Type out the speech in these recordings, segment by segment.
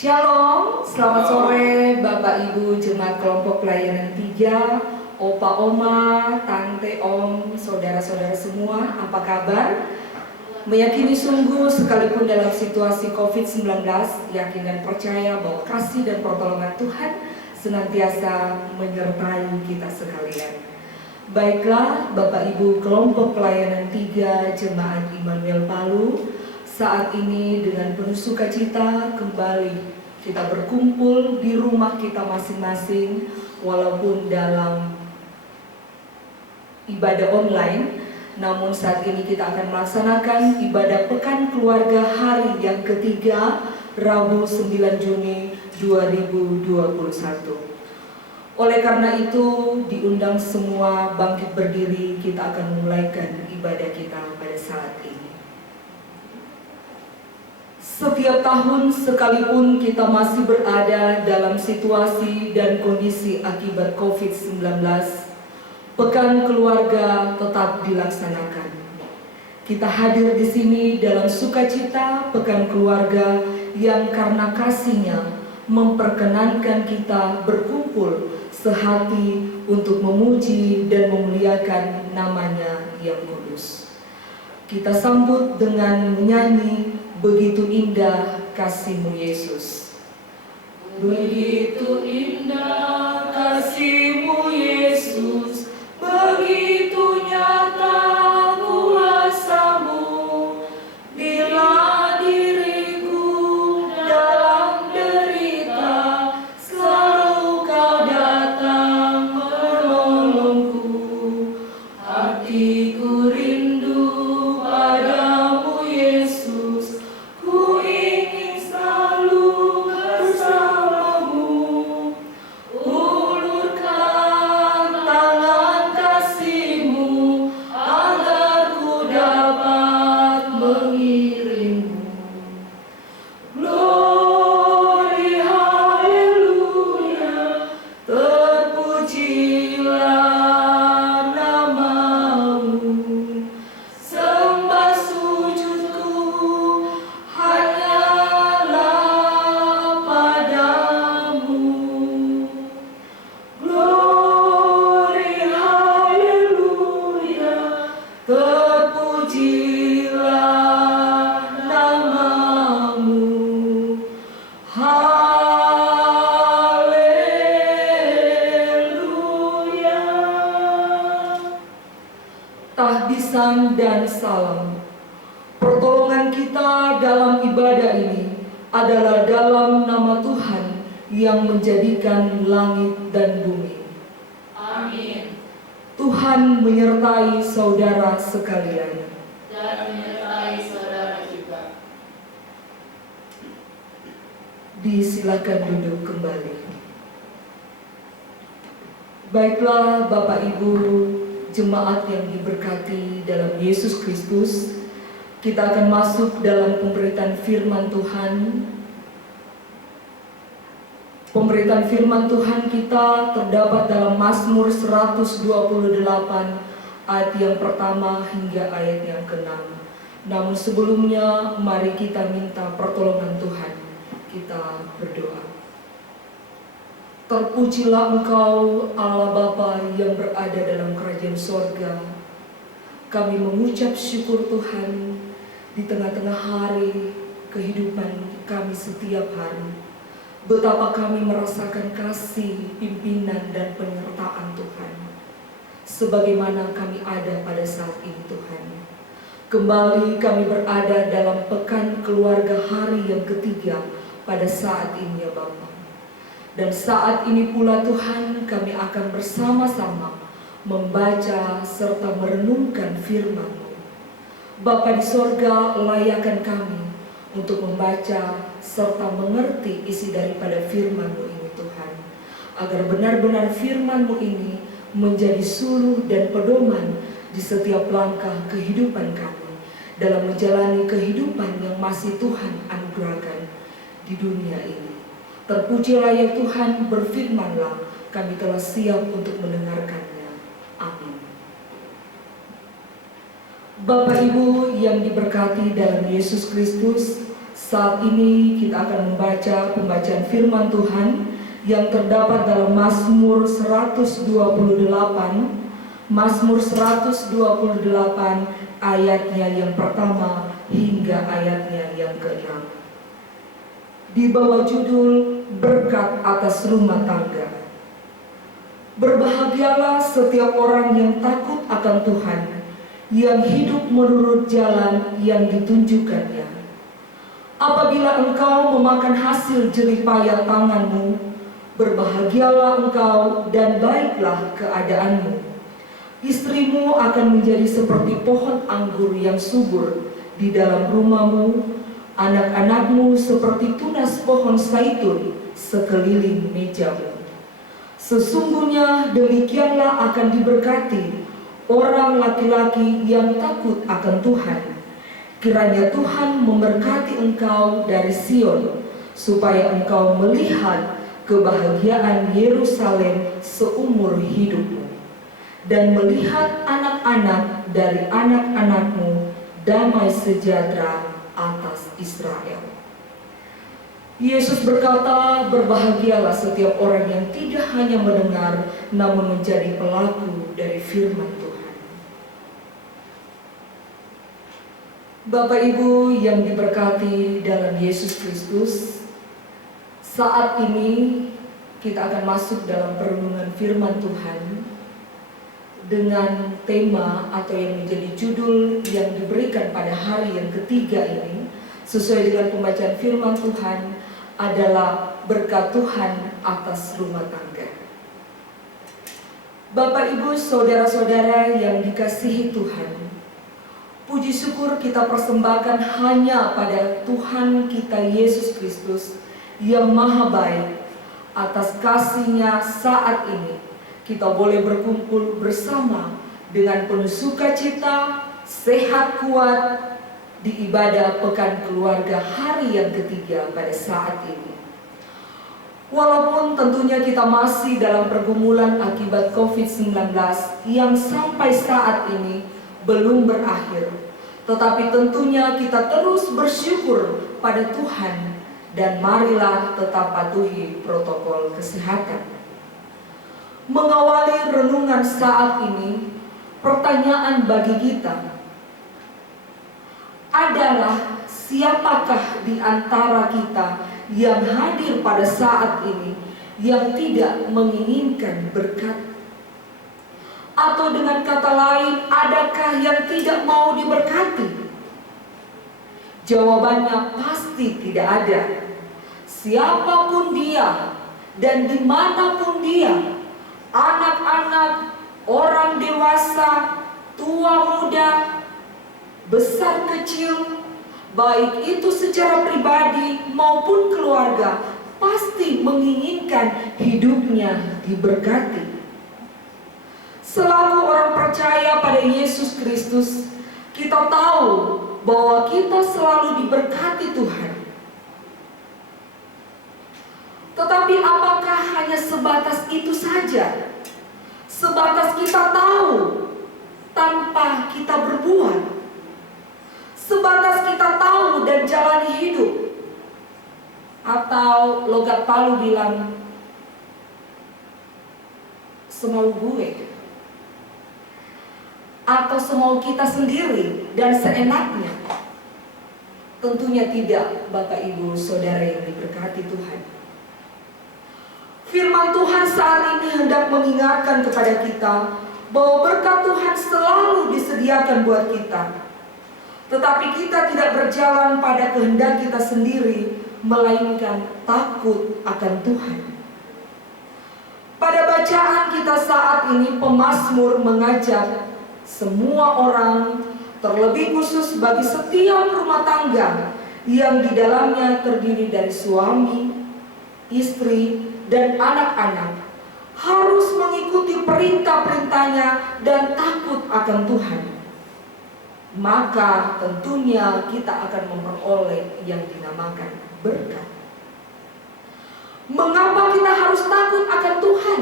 Shalom, selamat sore Bapak Ibu Jemaat Kelompok Pelayanan 3, Opa Oma, Tante Om, saudara-saudara semua, apa kabar? Meyakini sungguh sekalipun dalam situasi COVID-19, yakin dan percaya bahwa kasih dan pertolongan Tuhan senantiasa menyertai kita sekalian. Baiklah Bapak Ibu Kelompok Pelayanan 3 Jemaat Immanuel Palu, saat ini dengan penuh sukacita kembali kita berkumpul di rumah kita masing-masing walaupun dalam ibadah online. Namun saat ini kita akan melaksanakan ibadah Pekan Keluarga hari yang ketiga, Rabu 9 Juni 2021. Oleh karena itu diundang semua bangkit berdiri, kita akan memulaikan ibadah kita pada saat ini. Setiap tahun sekalipun kita masih berada dalam situasi dan kondisi akibat COVID-19, Pekan Keluarga tetap dilaksanakan. Kita hadir di sini dalam sukacita Pekan Keluarga yang karena kasih-Nya memperkenankan kita berkumpul sehati untuk memuji dan memuliakan nama-Nya yang kudus. Kita sambut dengan menyanyi Begitu Indah Kasih-Mu Yesus. Begitu indah kasih-Mu Yesus, begitu nyata kuasa-Mu, bila diriku dalam derita, selalu Kau datang menolongku. Hatiku rindu padamu Yesus, ku ingin selalu bersamamu. Ulurkan tangan kasih-Mu agar ku dapat mengiringmu. Glory haleluya, terpujilah nama-Mu. Sembah sujudku hanyalah padamu. Glory haleluya, terpujilah nama-Mu. Haleluya. Tahbisan dan salam. Pertolongan kita dalam ibadah ini adalah dalam nama Tuhan yang menjadikan langit dan bumi. Amin. Tuhan menyertai saudara sekalian. Dan menyertai saudara juga. Disilakan duduk kembali. Baiklah Bapak Ibu jemaat yang diberkati dalam Yesus Kristus, kita akan masuk dalam pemberitaan firman Tuhan. Pemberitaan firman Tuhan kita terdapat dalam Mazmur 128 ayat yang pertama hingga ayat yang ke-6. Namun sebelumnya mari kita minta pertolongan Tuhan. Kita berdoa. Terpujilah Engkau Allah Bapa yang berada dalam kerajaan sorga. Kami mengucap syukur Tuhan di tengah-tengah hari kehidupan kami setiap hari. Betapa kami merasakan kasih, pimpinan dan penyertaan Tuhan. Sebagaimana kami ada pada saat ini Tuhan. Kembali kami berada dalam Pekan Keluarga hari yang ketiga pada saat ini ya Bapa. Dan saat ini pula Tuhan kami akan bersama-sama membaca serta merenungkan firman-Mu. Bapa di sorga, layakkan kami untuk membaca serta mengerti isi daripada firman-Mu ini Tuhan. Agar benar-benar firman-Mu ini menjadi suluh dan pedoman di setiap langkah kehidupan kami dalam menjalani kehidupan yang masih Tuhan anugerahkan di dunia ini. Terpujilah ya Tuhan, berfirmanlah, kami telah siap untuk mendengarkannya. Amin. Bapak Ibu yang diberkati dalam Yesus Kristus, Saat ini kita akan membaca pembacaan firman Tuhan yang terdapat dalam Mazmur 128, Mazmur 128 ayatnya yang pertama hingga ayatnya yang ke-6. Di bawah judul Berkat atas rumah tangga. Berbahagialah setiap orang yang takut akan Tuhan, yang hidup menurut jalan yang ditunjukkannya. Apabila engkau memakan hasil jerih payah tanganmu, berbahagialah engkau dan baiklah keadaanmu. Istrimu akan menjadi seperti pohon anggur yang subur di dalam rumahmu, anak-anakmu seperti tunas pohon zaitun sekeliling mejamu. Sesungguhnya demikianlah akan diberkati orang laki-laki yang takut akan Tuhan. Kiranya Tuhan memberkati engkau dari Sion, supaya engkau melihat kebahagiaan Yerusalem seumur hidupmu, dan melihat anak-anak dari anak-anakmu damai sejahtera atas Israel. Yesus berkata, berbahagialah setiap orang yang tidak hanya mendengar, namun menjadi pelaku dari firman Tuhan. Bapak Ibu yang diberkati dalam Yesus Kristus, saat ini kita akan masuk dalam perenungan firman Tuhan dengan tema atau yang menjadi judul yang diberikan pada hari yang ketiga ini, sesuai dengan pembacaan firman Tuhan, adalah berkat Tuhan atas rumah tangga. Bapak Ibu, saudara-saudara yang dikasihi Tuhan, puji syukur kita persembahkan hanya pada Tuhan kita Yesus Kristus yang maha baik. Atas kasih-Nya saat ini kita boleh berkumpul bersama dengan penuh sukacita, sehat kuat di ibadah pekan keluarga hari yang ketiga pada saat ini. Walaupun tentunya kita masih dalam pergumulan akibat COVID-19 yang sampai saat ini belum berakhir, tetapi tentunya kita terus bersyukur pada Tuhan dan marilah tetap patuhi protokol kesehatan. Mengawali renungan saat ini, pertanyaan bagi kita adalah siapakah di antara kita yang hadir pada saat ini yang tidak menginginkan berkat? Atau dengan kata lain, adakah yang tidak mau diberkati? Jawabannya pasti tidak ada. Siapapun dia dan dimanapun dia, anak-anak, orang dewasa, tua muda, besar kecil, baik itu secara pribadi maupun keluarga, pasti menginginkan hidupnya diberkati. Selaku orang percaya pada Yesus Kristus, kita tahu bahwa kita selalu diberkati Tuhan. Tetapi apakah hanya sebatas itu saja? Sebatas kita tahu tanpa kita berbuat? Sebatas kita tahu dan jalani hidup? Atau logat Palu bilang, semau gue? Atau semau kita sendiri dan seenaknya? Tentunya tidak, Bapak Ibu Saudara yang diberkati Tuhan. Firman Tuhan saat ini hendak mengingatkan kepada kita bahwa berkat Tuhan selalu disediakan buat kita. Tetapi kita tidak berjalan pada kehendak kita sendiri, melainkan takut akan Tuhan. Pada bacaan kita saat ini, pemazmur mengajak semua orang, terlebih khusus bagi setiap rumah tangga yang di dalamnya terdiri dari suami, istri, dan anak-anak, harus mengikuti perintah-perintahnya dan takut akan Tuhan. Maka tentunya kita akan memperoleh yang dinamakan berkat. Mengapa kita harus takut akan Tuhan?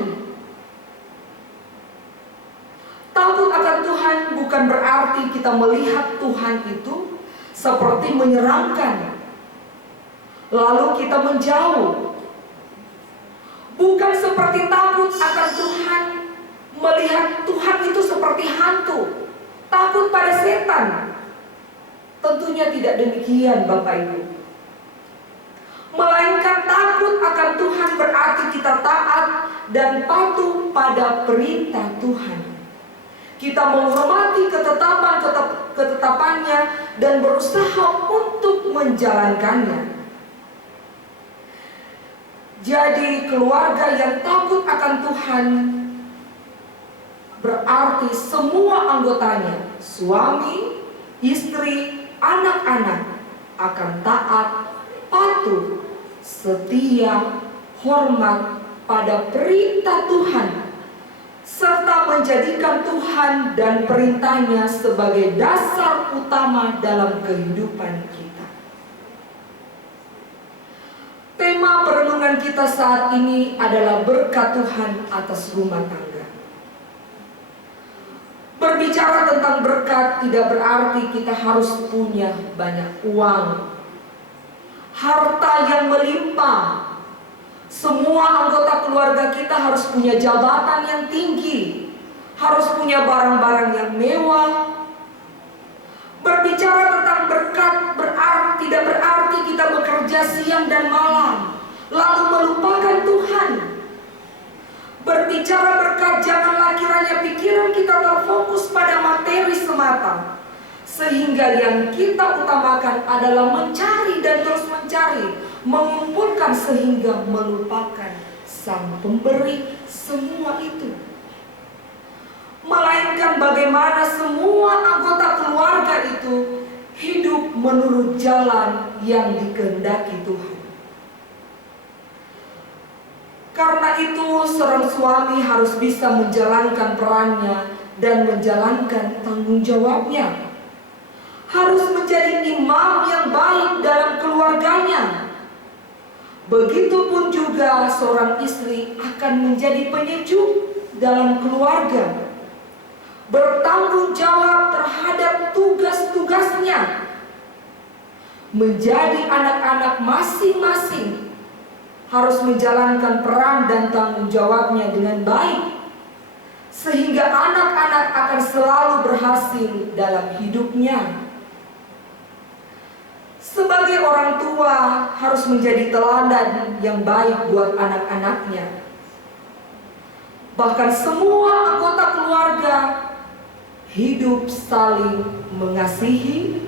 Takut akan Tuhan bukan berarti kita melihat Tuhan itu seperti menyeramkan. lalu kita menjauh. Bukan seperti takut akan Tuhan, melihat Tuhan itu seperti hantu, takut pada setan. Tentunya tidak demikian Bapak Ibu. Melainkan takut akan Tuhan berarti kita taat dan patuh pada perintah Tuhan. Kita menghormati ketetapannya dan berusaha untuk menjalankannya. Jadi keluarga yang takut akan Tuhan berarti semua anggotanya, suami, istri, anak-anak akan taat, patuh, setia, hormat pada perintah Tuhan, serta menjadikan Tuhan dan perintahnya sebagai dasar utama dalam kehidupan kita. Tema perenungan kita saat ini adalah berkat Tuhan atas rumah tangga. Berbicara tentang berkat tidak berarti kita harus punya banyak uang, harta yang melimpah. Semua anggota keluarga kita harus punya jabatan yang tinggi, harus punya barang-barang yang mewah. Berbicara tentang berkat tidak berarti kita bekerja siang dan malam lalu melupakan Tuhan. Berbicara berkat janganlah kiranya pikiran kita terfokus pada materi semata, sehingga yang kita utamakan adalah mencari dan terus mencari, mengumpulkan sehingga melupakan Sang Pemberi semua itu. Melainkan bagaimana semua anggota keluarga itu hidup menurut jalan yang dikehendaki Tuhan. Karena itu seorang suami harus bisa menjalankan perannya dan menjalankan tanggung jawabnya. Harus menjadi imam yang baik dalam keluarganya. Begitupun juga seorang istri akan menjadi penyejuk dalam keluarga, bertanggung jawab terhadap tugas-tugasnya, menjadi anak-anak masing-masing, harus menjalankan peran dan tanggung jawabnya dengan baik, sehingga anak-anak akan selalu berhasil dalam hidupnya. Sebagai orang tua harus menjadi teladan yang baik buat anak-anaknya. Bahkan semua anggota keluarga hidup saling mengasihi,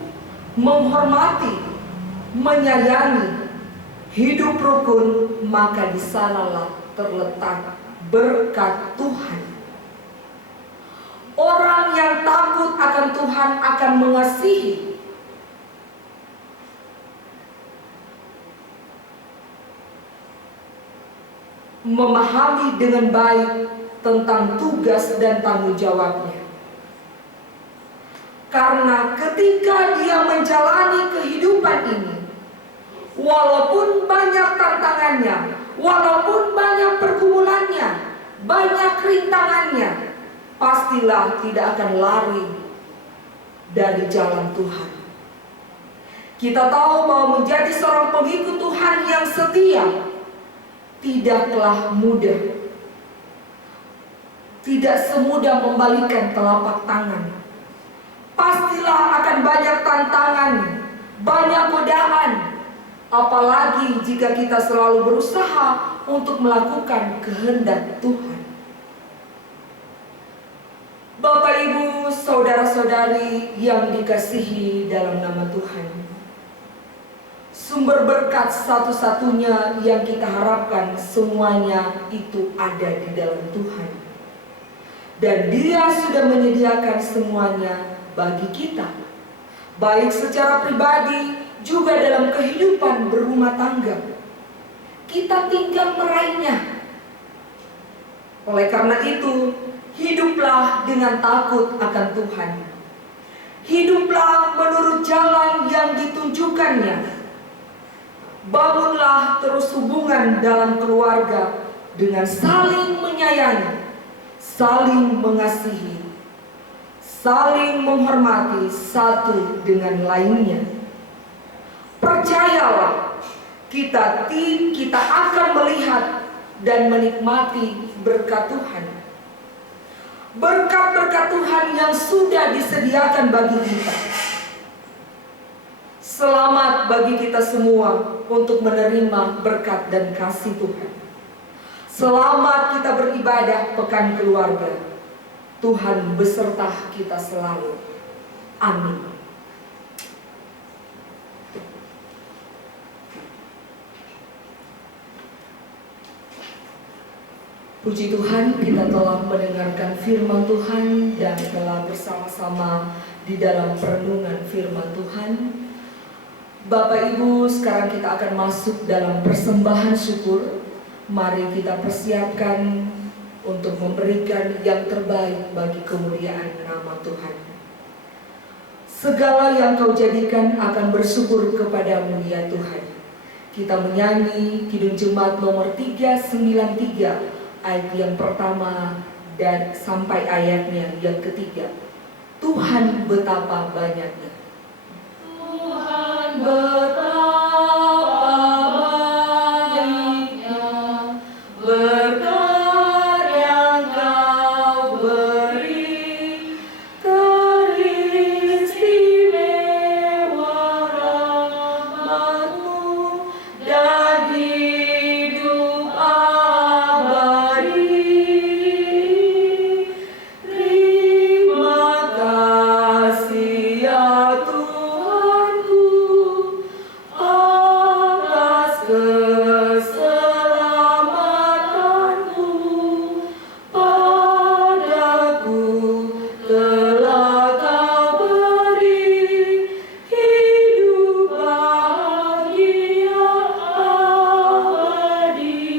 menghormati, menyayangi, hidup rukun, maka di sanalah terletak berkat Tuhan. Orang yang takut akan Tuhan akan mengasihi, memahami dengan baik tentang tugas dan tanggung jawabnya. Karena ketika dia menjalani kehidupan ini, walaupun banyak tantangannya, walaupun banyak pergumulannya, banyak rintangannya, pastilah tidak akan lari dari jalan Tuhan. Kita tahu bahwa menjadi seorang pengikut Tuhan yang setia tidaklah mudah. Tidak semudah membalikan telapak tangan. Pastilah akan banyak tantangan, banyak godaan. Apalagi jika kita selalu berusaha untuk melakukan kehendak Tuhan. Bapak, Ibu, saudara-saudari yang dikasihi dalam nama Tuhan, sumber berkat satu-satunya yang kita harapkan semuanya itu ada di dalam Tuhan. Dan Dia sudah menyediakan semuanya bagi kita, baik secara pribadi juga dalam kehidupan berumah tangga. Kita tinggal meraihnya. Oleh karena itu, hiduplah dengan takut akan Tuhan. Hiduplah menurut jalan yang ditunjukkannya. Bangunlah terus hubungan dalam keluarga dengan saling menyayangi, saling mengasihi, saling menghormati satu dengan lainnya. Percayalah, kita akan melihat dan menikmati berkat Tuhan. Berkat-berkat Tuhan yang sudah disediakan bagi kita. Selamat bagi kita semua untuk menerima berkat dan kasih Tuhan. Selamat kita beribadah pekan keluarga. Tuhan beserta kita selalu. Amin. Puji Tuhan, kita telah mendengarkan firman Tuhan dan telah bersama-sama di dalam perenungan firman Tuhan. Bapak Ibu, sekarang kita akan masuk dalam persembahan syukur. Mari kita persiapkan untuk memberikan yang terbaik bagi kemuliaan nama Tuhan. Segala yang kau jadikan akan bersyukur kepadamu ya Tuhan. Kita menyanyi Kidung Jemaat nomor 393 ayat yang pertama dan sampai ayatnya yang ketiga. Tuhan betapa banyaknya. Tuhan betapa baiknya berkat yang kau beri, teristimewa rahmat-Mu dan hidup abadi. Terima kasih ya Tuhanku atas keselamatanmu padaku, telah kau beri hidup bahagia abadi.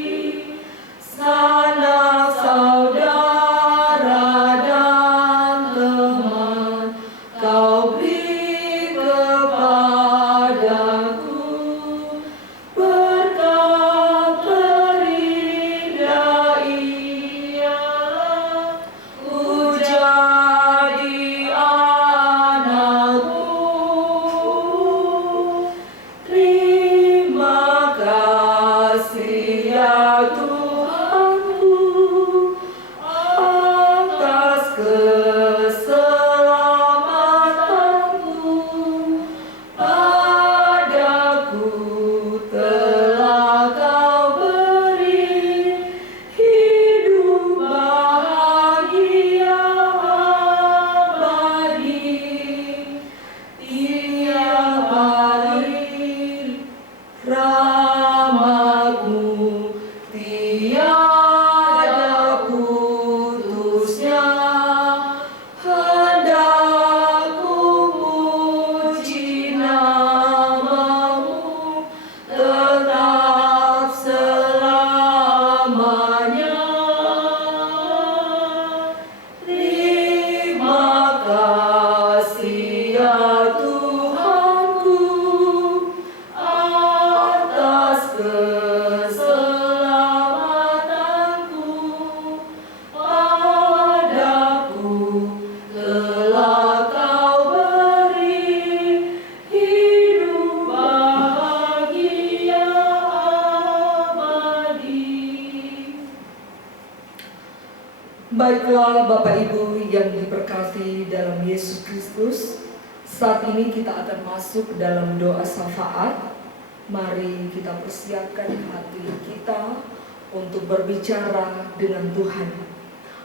Sanak saudara dan teman kau beri kepadaku, berkat terindah ialah ku jadi anakmu. Terima kasih ya Tuhanku atas keselamatanmu padaku, telah kau beri hidup bahagia abadi. Tiap hari rahmat-Mu tiada putusnya, hendak ku muji nama-Mu tetap selamanya. Terima kasih ya Tuhanku atas keselamatanku padaku, telah kau beri hidup bahagia abadi. Baiklah Bapak Ibu yang diberkati dalam Yesus Kristus, saat ini kita akan masuk dalam doa syafaat. Mari kita persiapkan hati kita untuk berbicara dengan Tuhan.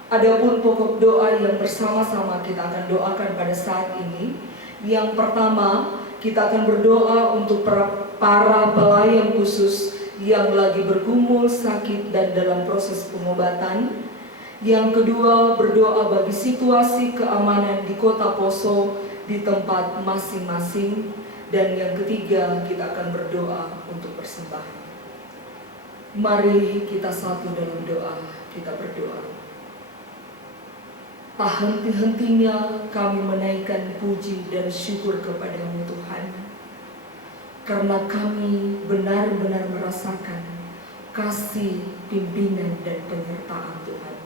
Adapun pokok doa yang bersama-sama kita akan doakan pada saat ini. Yang pertama, kita akan berdoa untuk para pelayan khusus yang lagi bergumul sakit dan dalam proses pengobatan. Yang kedua, berdoa bagi situasi keamanan di Kota Poso di tempat masing-masing. Dan yang ketiga, kita akan berdoa untuk persembahan. Mari kita satu dalam doa, kita berdoa. Tak henti-hentinya kami menaikkan puji dan syukur kepada-Mu Tuhan, karena kami benar-benar merasakan kasih, pimpinan, dan penyertaan Tuhan.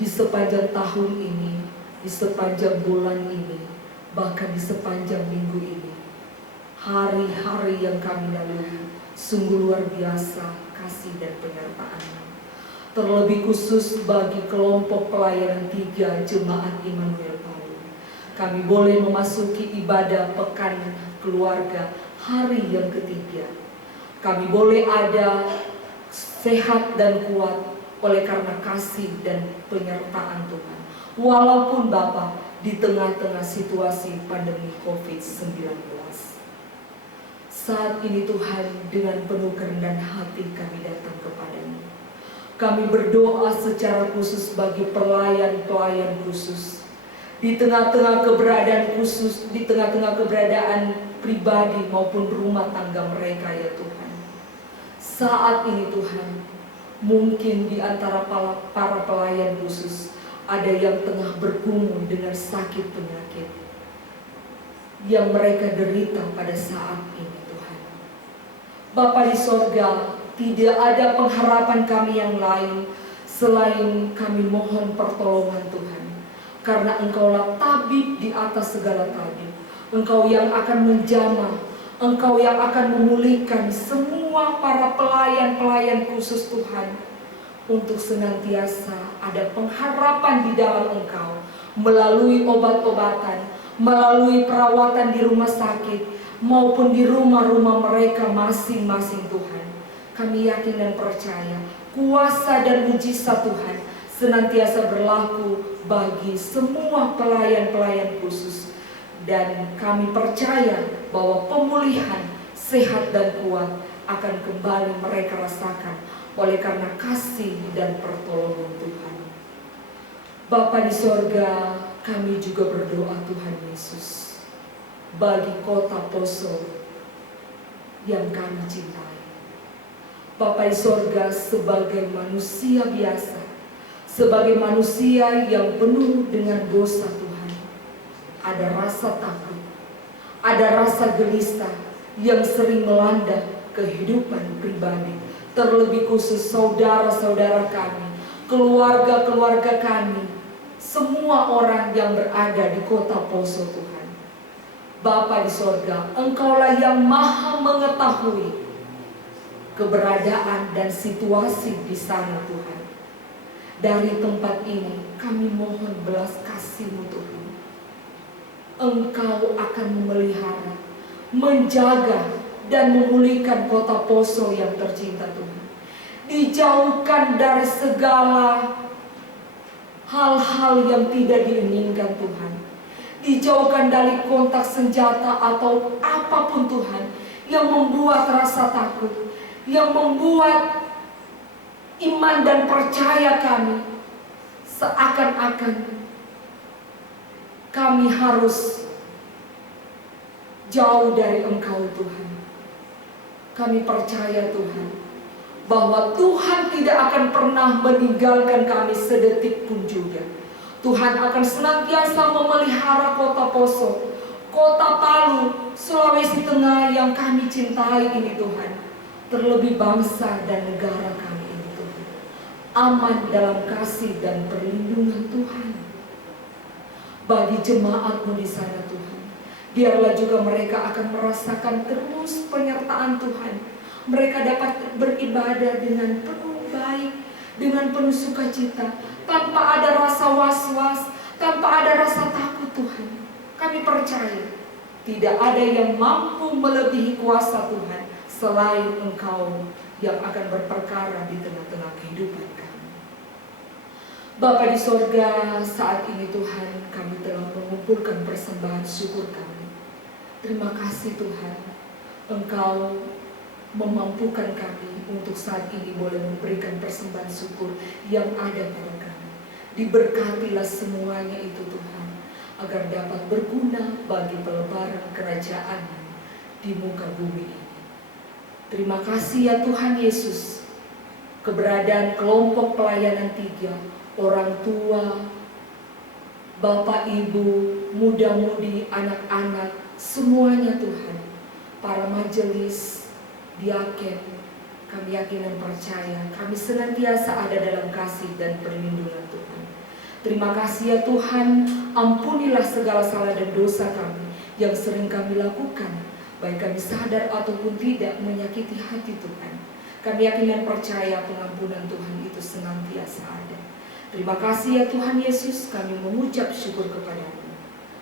Di sepanjang tahun ini, di sepanjang bulan ini, bahkan di sepanjang minggu ini, Hari-hari yang kami lalui sungguh luar biasa kasih dan penyertaan-Mu. Terlebih khusus bagi kelompok pelayanan 3 Jemaat Immanuel Palu. Kami boleh memasuki ibadah pekan keluarga hari yang ketiga. Kami boleh ada sehat dan kuat oleh karena kasih dan penyertaan Tuhan. Walaupun Bapa di tengah-tengah situasi pandemi COVID-19. Saat ini Tuhan, dengan penuh kerendahan hati kami datang kepada-Mu. Kami berdoa secara khusus bagi pelayan-pelayan khusus. Di tengah-tengah keberadaan khusus, di tengah-tengah keberadaan pribadi maupun rumah tangga mereka ya Tuhan. Saat ini Tuhan, mungkin di antara para pelayan khusus ada yang tengah bergumul dengan sakit penyakit yang mereka derita pada saat ini Tuhan. Bapa di sorga, tidak ada pengharapan kami yang lain selain kami mohon pertolongan Tuhan. Karena Engkaulah tabib di atas segala tabib. Engkau yang akan menjamah, Engkau yang akan memulihkan semua para pelayan-pelayan khusus Tuhan. Untuk senantiasa ada pengharapan di dalam Engkau. Melalui obat-obatan, melalui perawatan di rumah sakit, maupun di rumah-rumah mereka masing-masing Tuhan. Kami yakin dan percaya kuasa dan mujizat Tuhan senantiasa berlaku bagi semua pelayan-pelayan khusus. Dan kami percaya bahwa pemulihan sehat dan kuat akan kembali mereka rasakan oleh karena kasih dan pertolongan Tuhan. Bapa di sorga, kami juga berdoa Tuhan Yesus bagi kota Poso yang kami cintai. Bapa di sorga, sebagai manusia biasa, sebagai manusia yang penuh dengan dosa Tuhan, ada rasa takut, ada rasa gelisah yang sering melanda kehidupan pribadi, terlebih khusus saudara-saudara kami, keluarga-keluarga kami, semua orang yang berada di kota Poso Tuhan. Bapa di sorga, Engkaulah yang maha mengetahui keberadaan dan situasi di sana Tuhan. Dari tempat ini kami mohon belas kasih-Mu Tuhan. Engkau akan memelihara, menjaga dan memulihkan kota Poso yang tercinta Tuhan. Dijauhkan dari segala hal-hal yang tidak diinginkan Tuhan. Dijauhkan dari kontak senjata atau apapun Tuhan yang membuat rasa takut, yang membuat iman dan percaya kami seakan-akan kami harus jauh dari Engkau Tuhan. Kami percaya Tuhan bahwa Tuhan tidak akan pernah meninggalkan kami sedetik pun juga. Tuhan akan senantiasa memelihara kota Poso, kota Palu, Sulawesi Tengah yang kami cintai ini Tuhan. Terlebih bangsa dan negara kami ini Tuhan. Aman dalam kasih dan perlindungan Tuhan. Bagi jemaat-Mu di sana Tuhan, biarlah juga mereka akan merasakan terus penyertaan Tuhan. Mereka dapat beribadah dengan penuh baik, dengan penuh sukacita, tanpa ada rasa was-was, tanpa ada rasa takut Tuhan. Kami percaya tidak ada yang mampu melebihi kuasa Tuhan selain Engkau yang akan berperkara di tengah-tengah kehidupan kami. Bapa di sorga, saat ini Tuhan kami telah mengumpulkan persembahan syukur kami. Terima kasih Tuhan, Engkau memampukan kami untuk saat ini boleh memberikan persembahan syukur yang ada pada kami. Diberkatilah semuanya itu Tuhan, agar dapat berguna bagi pelebaran kerajaan di muka bumi ini. Terima kasih ya Tuhan Yesus, keberadaan kelompok pelayanan 3, orang tua, bapak ibu, muda-mudi, anak-anak, semuanya Tuhan, para majelis, diaken, kami yakin dan percaya, kami senantiasa ada dalam kasih dan perlindungan Tuhan. Terima kasih ya Tuhan, ampunilah segala salah dan dosa kami yang sering kami lakukan baik kami sadar ataupun tidak, menyakiti hati Tuhan. Kami yakin dan percaya pengampunan Tuhan itu senantiasa ada. Terima kasih ya Tuhan Yesus, kami mengucap syukur kepada-Mu.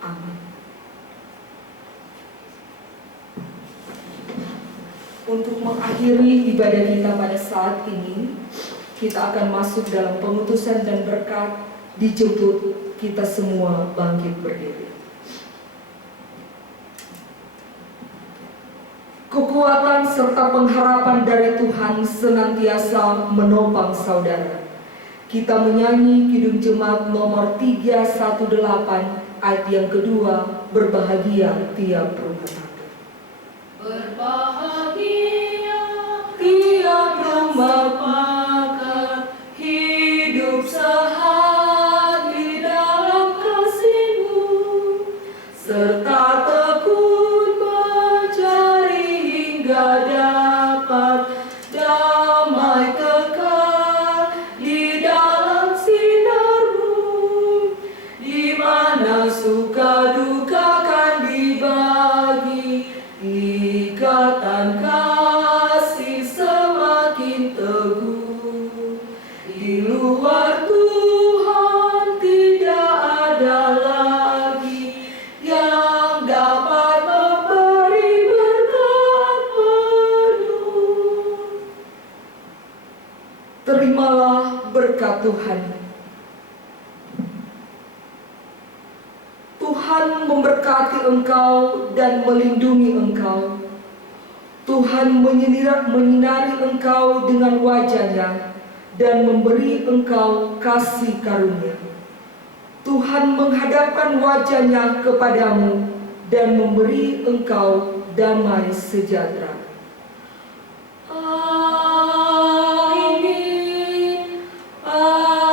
Amin. Untuk mengakhiri ibadah kita pada saat ini, kita akan masuk dalam pengutusan dan berkat. Dijemput kita semua bangkit berdiri. Kekuatan serta pengharapan dari Tuhan senantiasa menopang saudara. Kita menyanyi Kidung Jemaat nomor 318 ayat yang kedua, berbahagia tiap rumah tangga. Berbahagia Tiap rumah tangga hidup sehat di dalam kasih-Mu, serta tekun mencari hingga dapat damai kekal di dalam sinar-Mu, di mana suka duka kan dibagi, ikatan kasih semakin teguh. Di luar Tuhan tidak ada lagi yang dapat memberi berkat penuh. Terimalah berkat Tuhan. Tuhan memberkati engkau dan melindungi engkau. Tuhan menyinari engkau dengan wajah-Nya dan memberi engkau kasih karunia. Tuhan menghadapkan wajah-Nya kepadamu dan memberi engkau damai sejahtera. Amin. Amin.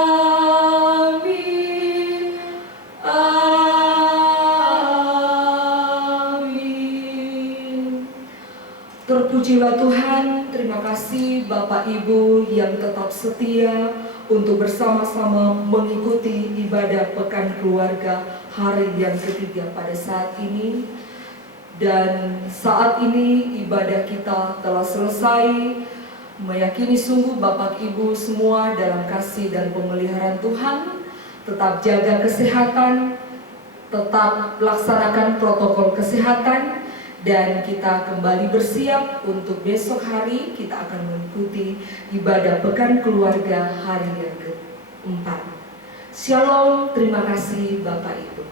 Amin. Terpujilah Tuhan. Terima kasih Bapak Ibu yang tetap setia untuk bersama-sama mengikuti ibadah Pekan Keluarga hari yang ketiga pada saat ini. Dan saat ini ibadah kita telah selesai. Meyakini sungguh Bapak Ibu semua dalam kasih dan pemeliharaan Tuhan. Tetap jaga kesehatan, tetap laksanakan protokol kesehatan. Dan kita kembali bersiap untuk besok hari kita akan mengikuti ibadah Pekan Keluarga hari yang keempat. Shalom, terima kasih Bapak Ibu.